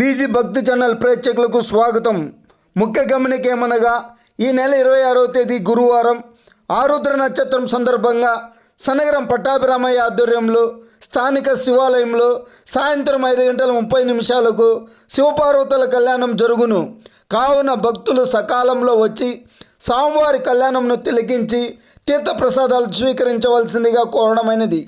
BG భక్తి channel ప్రేక్షకులకు స్వాగతం. ముఖ్య గమనిక ఏమనగా ఈ నెల 26వ తేదీ గురువారం ఆరుద్ర నక్షత్రం సందర్భంగా సనగరం పట్టాభిరామయ్య ఆధ్వర్యంలో స్థానిక శివాలయంలో సాయంత్రం 5:30 శివపార్వతుల కళ్యాణం జరుగును. కావున భక్తులు సకాలంలో వచ్చి స్వామివారి కళ్యాణంను తిలకించి తీర్థప్రసాదాలు స్వీకరించవలసిందిగా కోరడమైనది.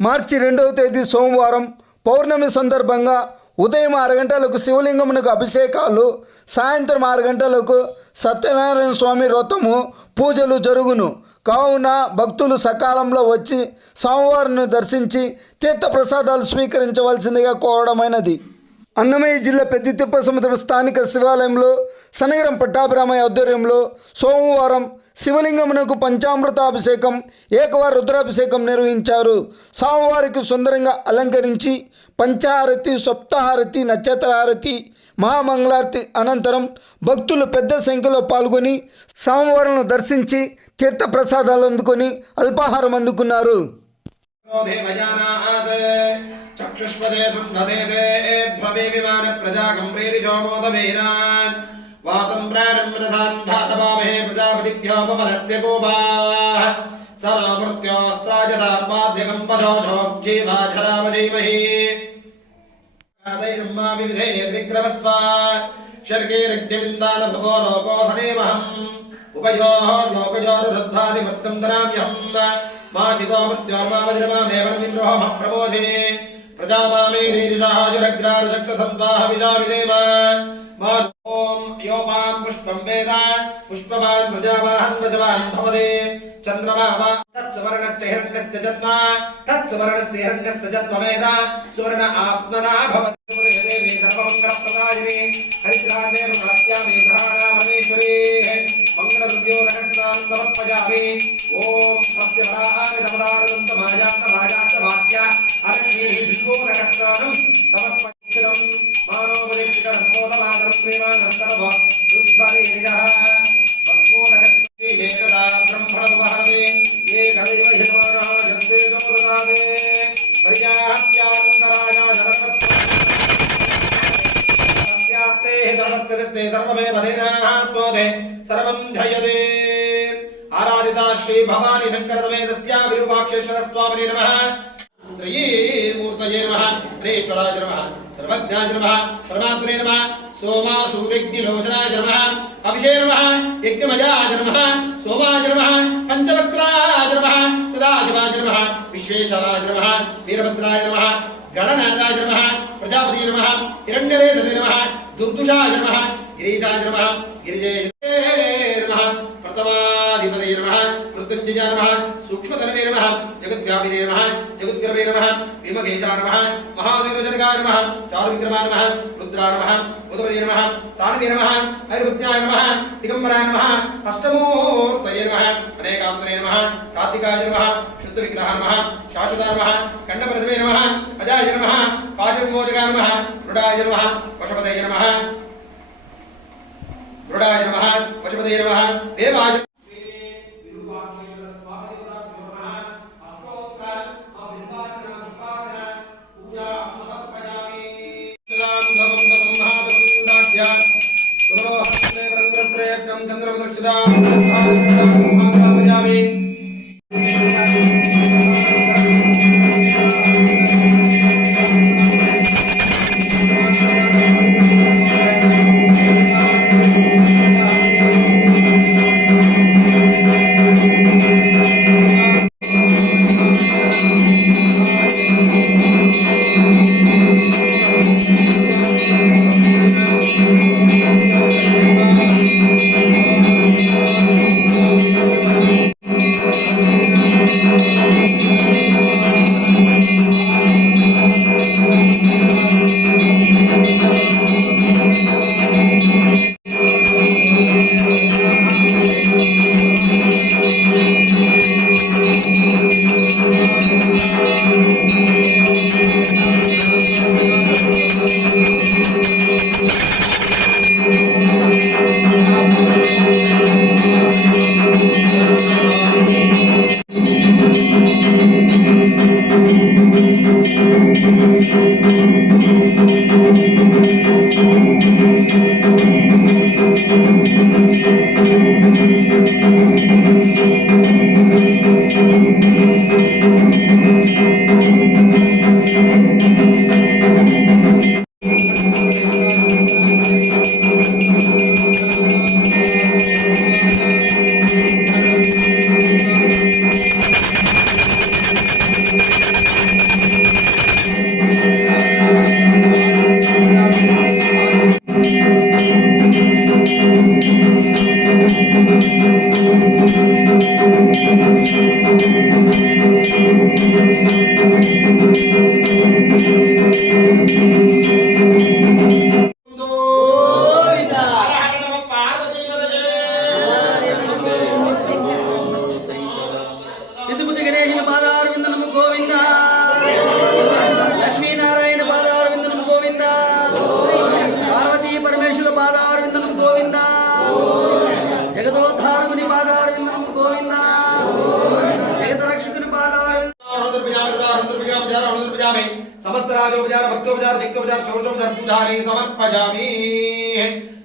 మార్చి 2వ తేదీ సోమవారం పౌర్ణమి సందర్భంగా ఉదయం 6 గంటలకు శివలింగమునకు అభిషేకాలు, సాయంత్రం 6 గంటలకు సత్యనారాయణ స్వామి వ్రతము పూజలు జరుగును. కావున భక్తులు సకాలంలో వచ్చి స్వామివారిని దర్శించి తీర్థప్రసాదాలు స్వీకరించవలసిందిగా కోరడమైనది. అన్నమయ్య జిల్లా పెద్దితిప్ప సముద్రం స్థానిక శివాలయంలో సనగరం పట్టాభిరామయ్య ఆధ్వర్యంలో సోమవారం శివలింగమునకు పంచామృతాభిషేకం, ఏకవార రుద్రాభిషేకం నిర్వహించారు. స్వామివారికి సుందరంగా అలంకరించి పంచాహారతి, సప్తహారతి, నక్షత్రహారతి, మహామంగళారతి అనంతరం భక్తులు పెద్ద సంఖ్యలో పాల్గొని స్వామివారిని దర్శించి తీర్థప్రసాదాలు అందుకొని అల్పాహారం అందుకున్నారు. चक्षुष्पदे संवदेते भवे विमान प्रजागं प्रेरिजोमोदवेनान् वातं प्राणं रथान् धातवामहे प्रजापतिभ्योपवनस्य गोपाः सरामृत्योस्त्राजधार्माद्यगं पदोधोक्षीवाधरामजीमहि आदैर्मा विविधैर्विक्रमस्व शर्गैरग्निविन्दानभवो लोकोधनेमहम् उपयोः लोकजोरुधद्भादिमत्तं दराम्यहम् माचितो मृत्योर्मावज्रमामेवर्निम्रोह प्रबोधे प्रजावामेरीरिषाजुरग्रारचक्षसन्वाह विजाविदेव ॐ योपां पुष्पं वेद पुष्पवान् प्रजावाहन् प्रजवान् भवते चन्द्रमा वा तत्सुवर्णस्य हिरण्यस्य जन्म वेद सुवर्ण आत्मना भवति देवी सर्वमङ्गलप्रदायिनी हरिद्रान्ते प्रदास्यामि ग्रहाणामहेश्वरी मङ्गलद्रव्योदकस्नानं समर्पयामि ॐ स्वस्य वराहारदमदानन्दमायात्तभाजात्तभाग्या अनन्यैः विष्णोदकस्नानं समर्पयितं मानोपदेशिकरं मोदमादरं प्रेमानन्तरभ रुद्ररीरियः भस्मोदकस्ते एकदा ब्रह्मणोपहरते एकदैव हितवानः जन्ते ददाते पर्याहत्यानन्तराय जगन्नाथे धर्मस्ते धर्ममे बधेनात्मोदे सर्वं जयते. आराधिता श्री भवानी शंकर समेतस्या विरूपाक्षेश्वर स्वामिने नमः. त्रयी मूर्तये नमः. त्रेश्वराय नमः. सर्वज्ञाय नमः. परमात्मने नमः. सोमा सूर्यग्निलोचनाय नमः. अभिषेक नमः. यज्ञमयाय नमः. सोमाय नमः. पंचवक्त्राय नमः. सदाशिवाय नमः. विश्वेश्वराय नमः. वीरभद्राय नमः. गणनाथाय नमः. प्रजापतिये नमः. हिरण्यरेतसे नमः. दुर्दुषाय नमः. गिरीशाय नमः. गिरिजे नमः. प्रथमाधिपतये नमः. मृत्युंजयाय नमः. सूक्ष्मधर्मे नमः. जगद्व्यापिने नमः. जगद्गर्भे नमः. भीमकेशाय नमः. महादेवजनकाय नमः. चारुविक्रमाय नमः. रुद्राय नमः. उदपदये नमः. सानवे नमः. हरिभृत्याय नमः. दिगंबराय नमः. अष्टमूर्तये नमः. अनेकान्तरे नमः. सात्विकाय नमः. शुद्धविग्रहाय नमः. शाश्वताय नमः. खण्डप्रथमे नमः. अजाय नमः. पाशविमोचकाय नमः. मृडाय नमः. पशुपतये नमः. मृडाय नमः. पशुपतये नमः. देवाय సిద్ధిబుద్ధి గణేశుని పాదారవిందనము గోవింద, లక్ష్మీనారాయణ పాదారవిందనము గోవింద, పార్వతీ పరమేశ్వర పాదారవిందనము గోవింద, జగదోద్ధారకుని పాదారవిందనము గోవింద, జగదరక్షకుని పాదారవింద समस्त राजोपचार भक्तोपचार शक्तोपचार शौर्योपचार पूजानि समर्पयामि।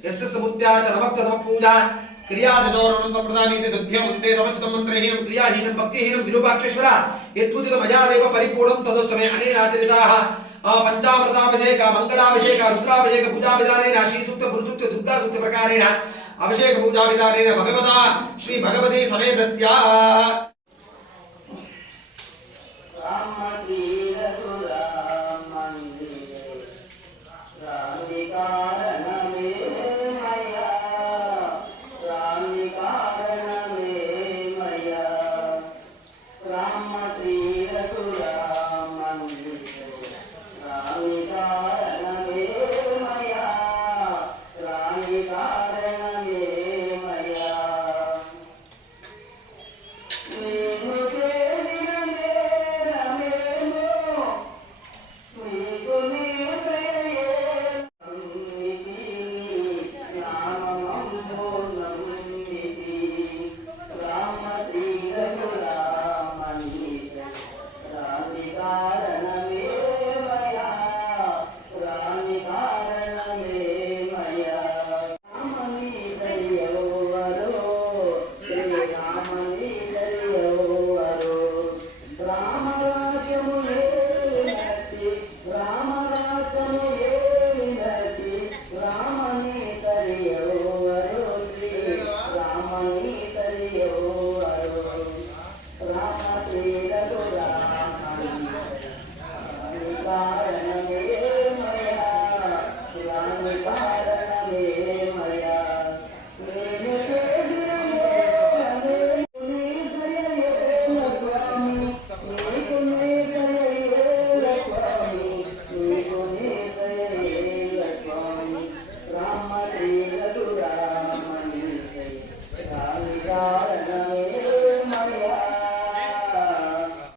यस्य समुद्याच नमक्त समपूजा क्रियादजोरणं संप्रदामीति दुध्यमुन्ते तमचितं मन्त्रहीनं क्रियाहीनं भक्तिहीनं विरूपाक्षेश्वर यत्पुदित मयादेव परिपूर्णं तदस्तु मे अनेनाचरिताः पंचामृताभिषेक मंगलाभिषेक रुद्राभिषेक पूजा विधानेन श्रीसूक्त पुरुषूक्त दुर्गा सूक्त प्रकारेण अभिषेक पूजा विधानेन भगवता श्री भगवती समेतस्य राम